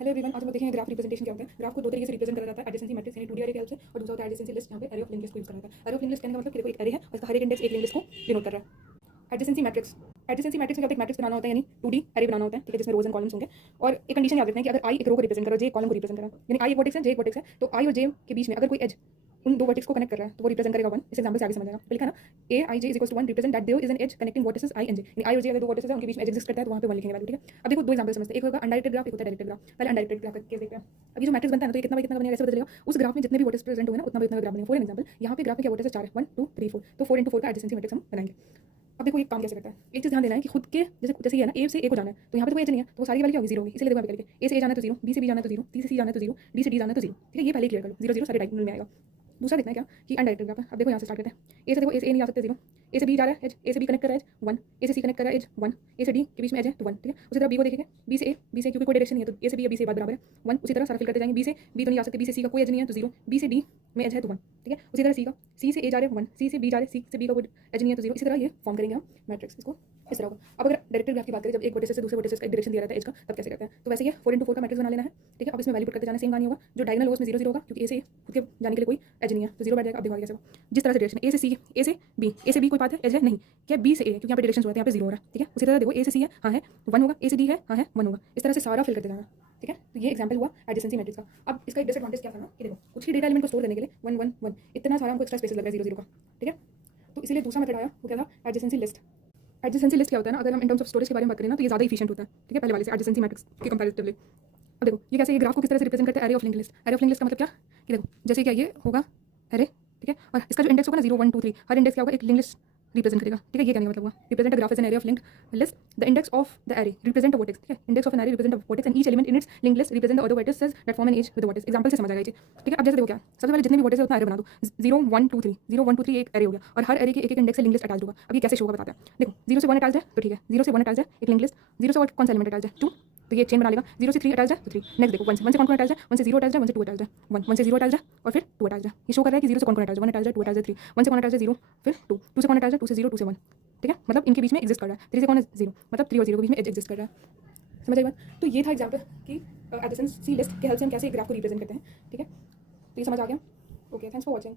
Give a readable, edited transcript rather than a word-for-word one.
Hello everyone, आज हम देखेंगे ग्राफ रिप्रेजेंटेशन क्या होता है। ग्राफ को दो तरीके से रिप्रेजेंट करा जाता है, एडजेसेंसी मैट्रिक्स यानी 2D एरे के हेल्प से, और दूसरा होता है एडजेसेंसी लिस्ट, यहाँ पे एरे ऑफ लिंक लिस्ट को यूज करा जाता है। एरे ऑफ लिंक लिस्ट कहने का मतलब कि देखो एक एरे है और इसका हर एक इंडेक्स एक लिंक लिस्ट को डिनोट कर रहा है। एडजेसेंसी मैट्रिक्स में जब एक मैट्रिक्स बनाना होता है यानी 2D एरे बनाना होता है, ठीक है, जिसमें रोज एंड कॉलम्स होंगे। और एक कंडीशन याद रखना है कि अगर आई एक रो को रिप्रेजेंट कर रहा है, जे एक कॉलम को रिप्रेजेंट कर रहा है, यानी आई एक वर्टेक्स है, जे एक वर्टेक्स है, तो आई और जे के बीच में अगर कोई एज उन दो वर्टेक्स को कनेक्ट कर रहा है तो वो रिप्रेजेंट करेगा 1। इस एग्जांपल से आगे समझ जाएगा। तो लिखा ना A I J is equal to 1 represent that there is an edge connecting vertices I and J, यानी आई और जे अगर दो वर्टिसेस है उनके बीच में एज एग्जिस्ट करता है तो वहां पे 1 लिखेंगे वैल्यू, ठीक है। अब देखो दो एग्जांपल समझते हैं, एक होगा अनडायरेक्टेड ग्राफ, एक होता है डायरेक्टेड ग्राफ। पहले अनडायरेक्टेड ग्राफ का केस देखते हैं। अब ये जो मैट्रिक्स बनता है ना, तो ये कितना बाय कितना बनेगा, कैसे पता चलेगा? उस ग्राफ में जितने भी वर्टिसेस प्रेजेंट होंगे ना उतना बाय उतना ग्राफ बनेगा। फॉर एग्जांपल यहाँ पे ग्राफ में क्या वर्टिसेस 4 है, 1 2 3 4, तो 4 4 का एडजेसेंसी मैट्रिक्स हम बनाएंगे। अब देखो ये काम कैसे करता है, एक चीज ध्यान देना है कि खुद के जैसे ये है ना, ए से ए को जाना है तो यहाँ पे तो कोई एज नहीं है, तो वो सारी वैल्यू क्या होगी, 0 होगी। इसलिए देखो यहाँ पे लिखे ए से ए जाना है तो 0, बी से बी जाना है तो 0, सी से सी जाना है तो 0, डी से डी जाना है तो 0, ठीक है। ये पहले क्लियर कर लो, 0 0 सारे डायगोनल में आएगा। दूसरा देखना है क्या कि अनडायरेक्टेड ग्राफ है। अब देखो यहाँ से स्टार्ट करते हैं। ए से देखो ए से ए नहीं आ सकते 0, ए से बी जा रहा है एज, ए से बी कनेक्ट कर रहा है एज 1, ए से सी कनेक्ट कर रहा है एज 1, ए से डी के बीच में एज है तो 1, ठीक है। उसी तरह बी को देखेंगे, बी से ए क्योंकि कोई डायरेक्शन नहीं है तो ए से बी या बी से बात बराबर है 1। उसी तरह सारा फिल करते जाएंगे, बी से बी तो नहीं आ सकते, बी से सी का कोई एज नहीं है तो 0, बी से डी में एज है तो 1, ठीक है। उसी तरह सी का सी से ए जा रहे हैं 1, सी से बी जा रहे हैं, सी से बी का कोई एज नहीं है तो 0। इसी तरह ये फॉर्म करेंगे हम मैट्रिक्स, इसको इस तरह होगा। अब अगर डायरेक्टेड ग्राफ की बात करें, जब एक वर्टेक्स से दूसरे वर्टेक्स का एक डायरेक्शन दिया रहता है एज का, तब कैसे करते हैं? तो वैसे ये 4 4 का मैट्रिक्स बना लेना है, ठीक है। अब इसमें वैल्यू पुट करते जाना, सेम कहानी होगा। जो डायगोनल होगा उसमें 0 0 होगा क्योंकि ए से खुद के जाने के लिए कोई एज नहीं है तो 0 बैठ जाएगा। अब देखो आगे कैसे होगा। जिस तरह से डायरेक्शन ए से सी, ए से बी, ए से बी कोई बात है एज है नहीं, क्या बी से ए क्योंकि यहाँ पे डायरेक्शन हुआ है, यहाँ पे 0 हो रहा है, ठीक है। उसी तरह देखो ए से सी है, हाँ है 1 होगा, ए से डी है, हाँ है 1 होगा। इस तरह से सारा फिल करते जाना, ठीक है। तो ये एग्जांपल हुआ एडजेसेंसी मैट्रिक्स का। अब इसका एक डिसएडवांटेज क्या था ना कि देखो कुछ ही डेटा एलिमेंट को स्टोर करने के लिए 1 1 1 इतना सारा हमको एक्स्ट्रा स्पेस लग रहा है 0 0 का, ठीक है। तो इसीलिए दूसरा मेथड आया, वो क्या था, एडजेसेंसी लिस्ट। एडजेसेंसी लिस्ट क्या होता है ना, अगर हम इन टर्म्स ऑफ स्टोरेज के बारे में बात करें ना तो ये ज़्यादा एफिशिएंट होता है, ठीक है, पहले वाले से एडजेसेंसी मैट्रिक्स के कंपैरेटिवली। अब देखो ये कैसे, ये ग्राफ को किस तरह से रिप्रेजेंट करता है, array of link list. Array of link list का मतलब क्या कि देखो जैसे क्या ये होगा एरे, ठीक है, और इसका जो इंडेक्स होगा ना 0 1 2 3, हर इंडेक्स क्या होगा, एक लिंक लिस्ट रिप्रेजेंट करेगा, ठीक है। ये कहने का मतलब हुआ represent a graph as an array of linked list, the index of the array represent a vertex, ठीक है। Index of an array represent a vertex and each element in its link list represent the other vertices that form an edge with the vertex. Example से समझ आएगा ये चीज, ठीक है। अब जैसे देखो क्या, सबसे पहले जितने भी वर्टेक्स है उतना एरे बना दो, 0 1 2 3, 0 1 2 3 एक एरे हो गया और हर एरे के एक एक इंडेक्स से लिंक लिस्ट अटैच होगा। अब ये कैसे शो होगा बताते हैं। देखो 0 से 1 अटैच है तो ठीक है, 0 से 1 अटैच है एक लिंक लिस्ट, 0 से और कौन सा एलिमेंट अटैच है 2, तो ये चेन बना लेगा। 0 से 3 अटैच है तो 3, नेक्स्ट देखो 1 से कौन कौन अटैच है, 1 से 0 अटैच है, 1 से 2 अटैच है, 1 से 0 अटैच है और फिर 2 अटैच है। ये शो कर रहा है कि 0 से कौन कौन अटैच है, 1 अटैच है, 2 अटैच है, 3, 1 से कौन अटैच है 0 फिर 2, 2 से कौन अटैच है 2 से 0, 2 से 1, ठीक है। मतलब इनके बीच में एग्जिस्ट कर रहा है। 3 से कौन है 0, मतलब 3 और 0 के बीच में एज एग्जिस्ट कर रहा है। समझ आई बात? तो ये था एग्जांपल कि एडजेसेंसी लिस्ट के हेल्प से हम कैसे एक ग्राफ को रिप्रेजेंट करते हैं, ठीक है। तो ये समझ आ गया? Okay, thanks for watching.